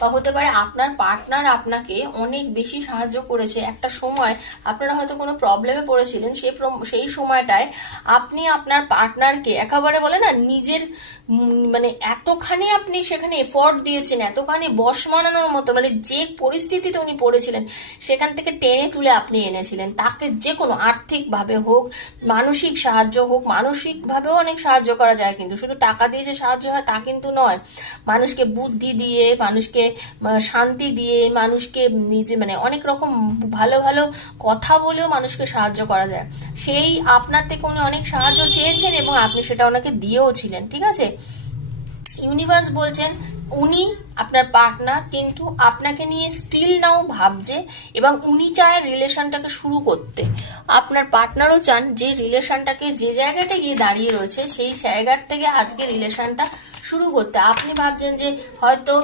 বা হতে পারে আপনার পার্টনার আপনাকে অনেক বেশি সাহায্য করেছে। একটা সময় আপনারা হয়তো কোনো প্রবলেমে পড়েছিলেন, সেই সময়টায় আপনি আপনার পার্টনারকে একেবারে বলে না নিজের মানে এতখানি আপনি সেখানে এফোর্ট দিয়েছেন, এতখানি বশ মানানোর মতো, মানে যে পরিস্থিতিতে উনি পড়েছিলেন সেখান থেকে টেনে তুলে আপনি এনেছিলেন তাকে। যে কোনো আর্থিকভাবে হোক, মানসিক সাহায্য হোক, মানসিকভাবেও অনেক সাহায্য করা যায়, কিন্তু শুধু টাকা দিয়ে যে সাহায্য হয় তা কিন্তু নয়। মানুষকে বুদ্ধি দিয়ে, মানুষকে শান্তি দিয়ে, মানুষকে নিজে মানে অনেক রকম ভালো ভালো কথা বলেও মানুষকে সাহায্য করা যায়। সেই আপনার থেকে উনি অনেক সাহায্য চেয়েছেন এবং আপনি সেটা ওনাকে দিয়েও ছিলেন, ঠিক আছে। ইউনিভার্স বলছেন উনি আপনার পার্টনার কিন্তু আপনাকে নিয়ে স্টিল নাও ভাবছে এবং উনি চায় রিলেশনটাকে শুরু করতে। আপনার পার্টনারও চান যে রিলেশনটাকে যে জায়গাটা গিয়ে দাঁড়িয়ে রয়েছে সেই জায়গার থেকে আজকে রিলেশনটা শুরু করতে। আপনি ভাবছেন যে হয়তো